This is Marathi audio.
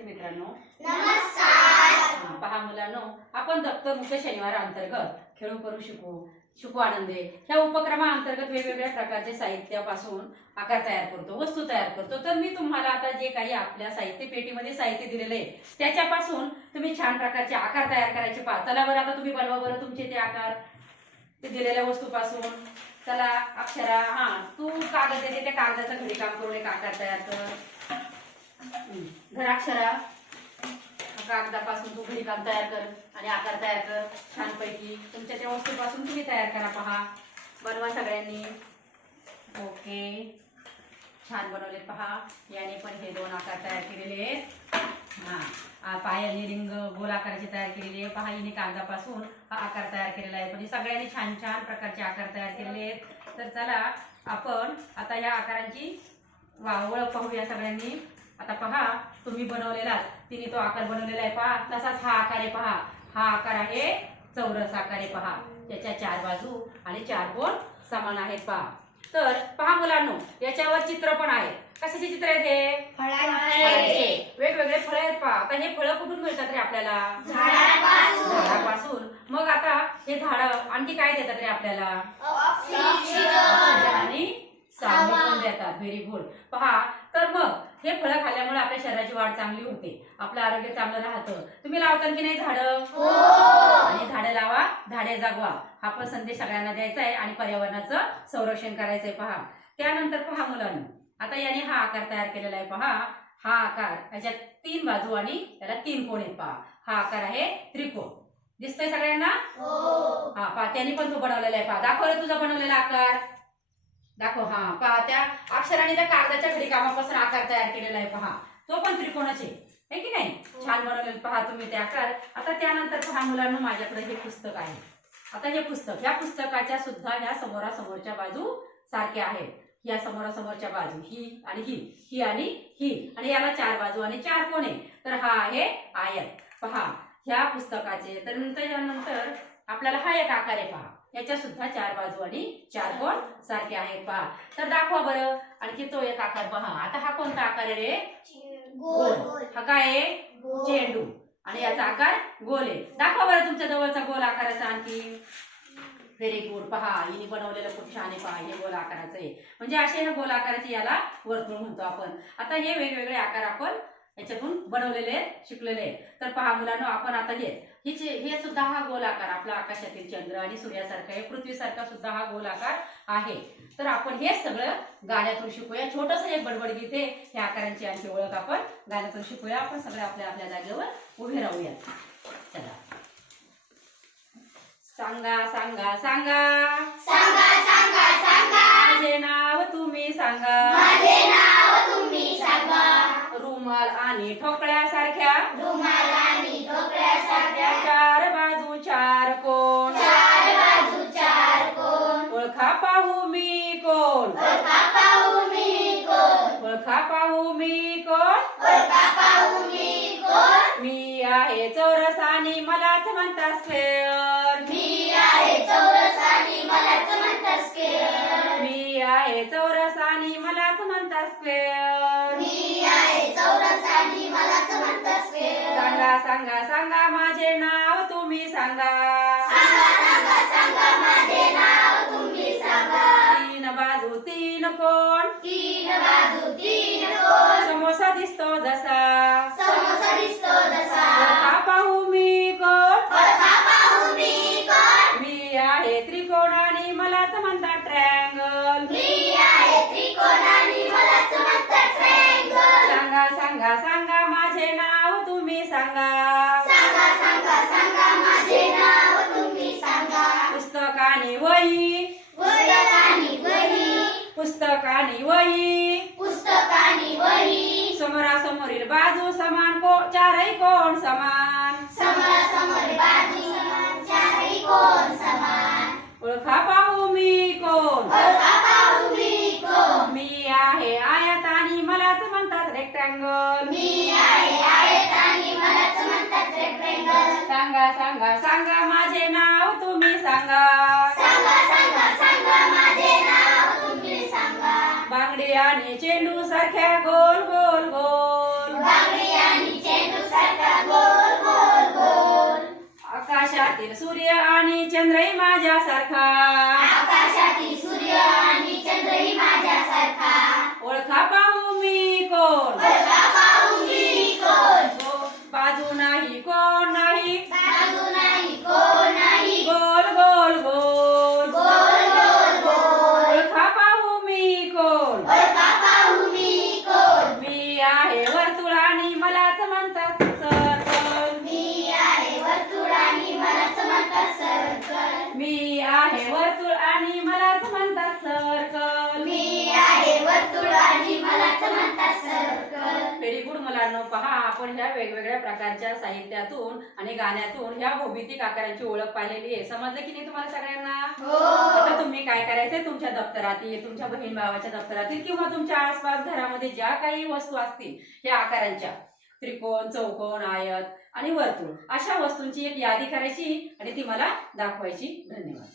विद्यार्थी मित्रांनो, नमस्कार. पहा मुलांनो, आपण दप्तर मुक्त शनिवार अंतर्गत खेळू करू शिकू आनंदे ह्या उपक्रमाअंतर्गत वेगवेगळ्या प्रकारचे साहित्यापासून आकार तयार करतो, वस्तू तयार करतो. तर मी तुम्हाला आता जे काही आपल्या साहित्य पेटीमध्ये साहित्य दिलेले आहे त्याच्यापासून तुम्ही छान प्रकारचे आकार तयार करायचे. पहा, चला बरं आता तुम्ही बनवा बरं तुमचे ते आकार ते दिलेल्या वस्तूपासून. चला अक्षरा, तू कागद देते त्या कागदाचं घडी काम करून एक आकार तयार कर. घर अक्षरा, कागदापासून तू घडी काम तयार कर आणि आकार तयार कर छानपैकी. तुमच्या त्या वस्तूपासून तुम्ही तयार करा. पहा, बनवा सगळ्यांनी. ओके, छान बनवले. पहा, याने पण हे दोन आकार तयार केलेले आहेत. पायाने रिंग गोल आकाराचे तयार केलेले आहे. पहा, हिने कागदापासून हा आकार तयार केलेला आहे. म्हणजे सगळ्यांनी छान छान प्रकारचे आकार तयार केलेले आहेत. तर चला आपण आता या आकारांची ओळख पाहूया सगळ्यांनी. आता पहा, तुम्ही बनवलेला तिने तो आकार बनवलेला आहे. पहा, तसाच हा आकार आहे. पहा, हा आकार आहे चौरस आकार आहे. पहा, त्याच्या चार बाजू आणि चार कोण समान आहेत. पहा, तर पहा मुलांनो, याच्यावर चित्र पण आहे. कशाचे चित्र आहेत हे? फळांचे. वेगवेगळे फळ आहेत. पहा, आता हे फळं कुठून मिळतात रे आपल्याला? झाडापासून. मग आता हे झाड आणखी काय देतात रे आपल्याला? ऑक्सिजन आणि सावली पण देतात. Very good. पहा, तर मग हे फळं खाल्ल्यामुळे आपल्या शरीराची वाढ चांगली होते, आपलं आरोग्य चांगलं राहतं. तुम्ही लावता की नाही झाडं? आणि झाडं लावा, झाडे जागवा, हा पण संदेश सगळ्यांना द्यायचा आहे आणि पर्यावरणाचं संरक्षण करायचंय. पहा, त्यानंतर पहा मुलांनो, आता याने हा आकार तयार केलेला आहे. पहा, हा आकार, याच्यात तीन बाजू आणि त्याला तीन कोण आहेत. पहा, हा आकार आहे त्रिकोण. दिसतोय सगळ्यांना? पहा, त्याने पण तो बनवलेला आहे. पहा, दाखव रे तुझा बनवलेला आकार, दाखव. पहा, त्या अक्षराने त्या कागदाच्या घडी कामापासून आकार तयार केलेला आहे. पहा, तो पण त्रिकोणाचे आहे की नाही? छान बनवलेलं. पहा तुम्ही ते आकार. आता त्यानंतर पहा मुलांना, माझ्याकडे हे पुस्तक आहे. आता हे पुस्तक, या पुस्तकाच्या सुद्धा ह्या समोरासमोरच्या बाजू सारख्या आहेत. या समोरासमोरच्या बाजू ही आणि ही आणि ही, आणि याला चार बाजू आणि चार कोण आहे. तर हा आहे आयत. पहा, ह्या पुस्तकाचे. तर नंतर आपल्याला हा एक आकार आहे. पहा, याच्या सुद्धा चार बाजू आणि चार कोण सारखे आहेत. पहा, तर दाखवा बरं आणखी तो एक आकार. पहा, आता हा कोणता आकार आहे रे? गोल. हा काय आहे? चेंडू. आणि याचा आकार गोल आहे. दाखवा बरं तुमच्या जवळचा गोल आकाराचा आणखी. Very good. पहा, हिने बनवलेलं खूप छान आहे. पहा, हे गोल आकाराचं आहे. म्हणजे असे हे गोल आकाराचे याला वर्तुळ म्हणतो आपण. आता हे वेगवेगळे आकार आपण याच्यातून बनवलेले शिकलेले आहे. तर पहा मुलांनो, आपण आता हे सुद्धा हा गोल आकार आपला आकाशातील चंद्र आणि सूर्यासारखा आहे, पृथ्वीसारखा सुद्धा हा गोल आकार आहे. तर आपण हे सगळं गाण्यातून शिकूया. छोटंसं एक बडबड गीत आहे, ह्या आकारांची आणखी ओळख आपण गाण्यातून शिकूया. आपण सगळे आपल्या आपल्या जागेवर उभे राहूया. चला. सांगा सांगा सांगा सांगा सांगा सांगा माझे नाव तुम्ही सांगा. माझे नाव तुम्ही सांगा. रुमाल आणि ठोकळ्यासारख्या, रुमाल आणि ठोकळ्यासारख्या, चार बाजू चार कोण, चार बाजू चार कोण. ओळखा पाहू मी कोण, ओळखा पाहू मी कोण. ओळखा पाहू मी कोण. ओळखा पाहू मी कोण. मी आहे चौरस आणि मलाच म्हणतात स्क्वेअर. मी आहे चौरस आणि मलाच म्हणतात स्क्वेअर. मी आहे चौरस आणि मलाच म्हणतात स्क्वेअर. मी आहे चौरस आणि मलाच म्हणतात स्क्वेअर. सांगा सांगा सांगा माझे नाव तुम्ही सांगा. सांगा सांगा सांगा माझे नाव तुम्ही सांगा. तीन बाजू तीन कोण, तीन बाजू तीन कोण. समोसा दिसतो जसा, समोसा दिसतो जसा. ओळखा पाहू मी कोण. ओळखा पाहू मी कोण. मी आहे त्रिकोण आणि मलाच म्हणतात ट्रँगल. मी आहे त्रिकोण आणि मलाच म्हणतात ट्रायंगल. सांगा सांगा सांगा माझे नाव तुम्ही सांगा. सांगा सांगा सांगा माझे नाव तुम्ही सांगा. पुस्तक आणि वही, पुस्तक आणि वही. पुस्तक आणि वही, पुस्तक आणि वही. समोरासमोरील बाजू समान चारही कोण समान. समोरासमोर बाजू समान, चारही कोण समान. ओळखा पाहू मी कोण. ओळखा पाहू मी कोण. मी आहे आयत आणि मलाच म्हणतात रेक्टँगल. मी आहे आयत आणि मलाच म्हणतात रेक्टँगल. सांगा सांगा सांगा माझे नाव तुम्ही सांगा. सांगा सांगा सांगा माझे नाव तुम्ही सांगा. बांगडी आणि चेंडू सारख्या गोल गोल गोल. बांगडी आणि आकाशातील सूर्य आणि चंद्रही माझ्यासारखा आकाशातील सूर्य आणि चंद्रही माझ्यासारखा ओळखा पाहू मी कोण ओळखा पाहू मी कोण बाजू नाही कोण नाही बाजू नाही कोण नाही गोल गोल गोल गोल गोल गोल ओळखा पाहू मी कोण ओळखा पाहू मी कोण मी आहे वर्तुळ आणि मलाच म्हणतात सर्कल मी आहे वर्तुळ आणि मलाच म्हणतात सर्कल मी आहे वर्तुळ आणि मलाच म्हणतात सर्कल मी आहे वर्तुळ आणि मलाच म्हणतात सर्कल व्हेरी गुड मुलांनो, पहा आपण ह्या वेगवेगळ्या प्रकारच्या साहित्यातून आणि गाण्यातून ह्या भौमितिक आकारांची ओळख पाहिलेली आहे. समजलं की नाही तुम्हाला सगळ्यांना? आता तुम्ही काय करायचंय, तुमच्या दप्तरातील, तुमच्या बहीण भावाच्या दप्तरातील किंवा तुमच्या आसपास घरामध्ये ज्या काही वस्तू असतील ह्या आकारांच्या, त्रिकोण, चौकोन, आयत आणि वर्तुळ, अशा वस्तूंची एक यादी करायची आणि ती मला दाखवायची. धन्यवाद.